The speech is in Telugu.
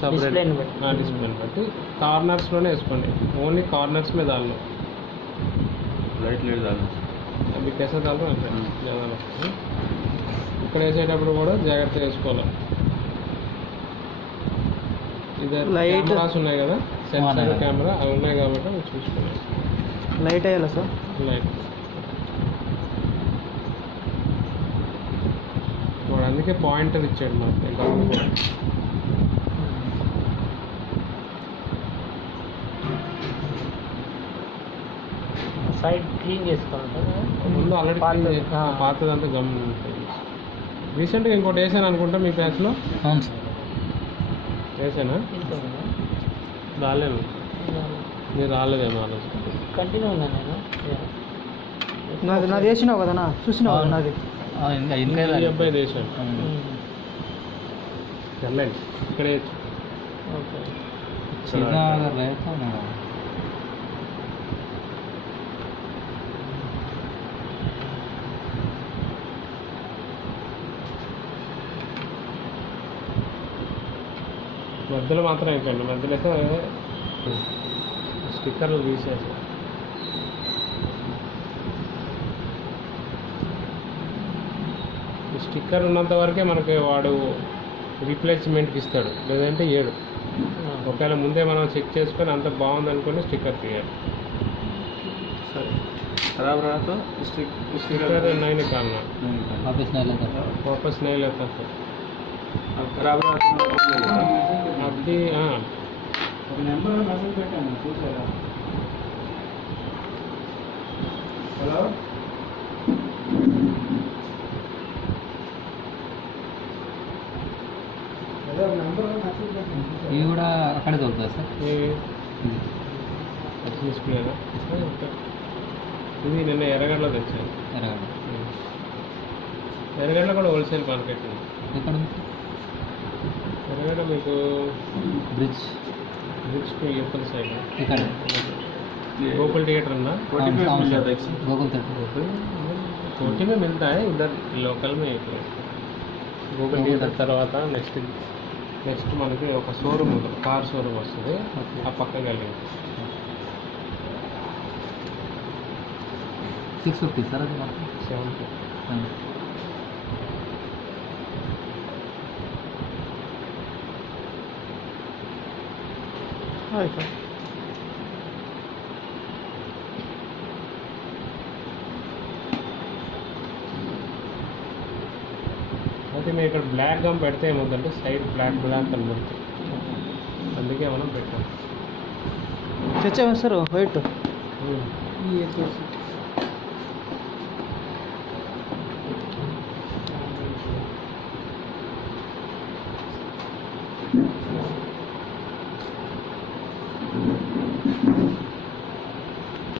సపరేట్ డిస్ప్లేని బట్టి కార్నర్స్లోనే వేసుకోండి. ఓన్లీ కార్నర్స్ में डाल लो. लाइट डालना. अभी कैसा डाल रहा है ज़्यादा ఇక్కడ వేసేటప్పుడు కూడా జాగ్రత్తగా వేసుకోవాలి. ఇది కెమెరాస్ ఉన్నాయి కదా, సెన్సార్ కెమెరా అవి ఉన్నాయి కాబట్టి మీరు చూసుకోవాలి. లైట్ వేయాలా సార్? లైట్ వాడు అందుకే పాయింటర్ ఇచ్చాడు మాకు. సైడ్ క్లీన్ చేసుకోవాలి ముందు ఆల్రెడీ పాతదంతా గమనించాలి. రీసెంట్గా ఇంకోటి వేసాను అనుకుంటా మీ బ్యాచ్లో. అవును సార్ వేసానా? రాలేను, మీరు రాలేదేమో ఆలోచన. కంటిన్యూ ఉన్నా నేను నాది వేసినావు కదా, చూసినావు నాది ఇంకా అబ్బాయి వేసాను. వెళ్ళండి ఇక్కడే మధ్యలో మాత్రం అయిపోయింది. మధ్యలో అయితే స్టిక్కర్లు తీసేసి స్టిక్కర్ ఉన్నంత వరకే మనకి వాడు రీప్లేస్మెంట్కి ఇస్తాడు, లేదంటే ఏడు. ఒకవేళ ముందే మనం చెక్ చేసుకొని అంత బాగుంది అనుకుని స్టిక్కర్ తీయాలి. सर खराब रहा तो स्टिकर नहीं निकालना, वापस नहीं लेता फिर. अब खराब रहा तो अभी हाँ नंबर मैसेज పెట్టాను చూసారా? హలో ఇవి కూడా అక్కడే దొరుకుతాయి సార్? తీసుకునేదా? ఇది నిన్న ఎర్రగడ్డలో తెచ్చాను. ఎర్రగడ్డ కూడా హోల్సేల్ మార్కెట్ ఉంది. ఎక్కడ ఎర్రగడ్డ మీకు బ్రిడ్జ్కి యూపల్ సైడ్ ఇక్కడ गोकुल थिएटर ना, गोकुल कोटी में मिलता है, इधर लोकल में एक గూగుల్ థియేటర్ తర్వాత నెక్స్ట్ మనకి ఒక షోరూమ్ ఉంటుంది, కార్ షోరూమ్ వస్తుంది. ఆ పక్కకి వెళ్ళి 650 సార్ అది 750. సార్ అయితే మేము ఇక్కడ బ్లాక్ గమ్ పెడితే ఏమవుతుందంటే సైడ్ బ్లాక్ కనబడుతుంది, అందుకే మనం పెట్టాం. తెచ్చాము సార్ వైట్.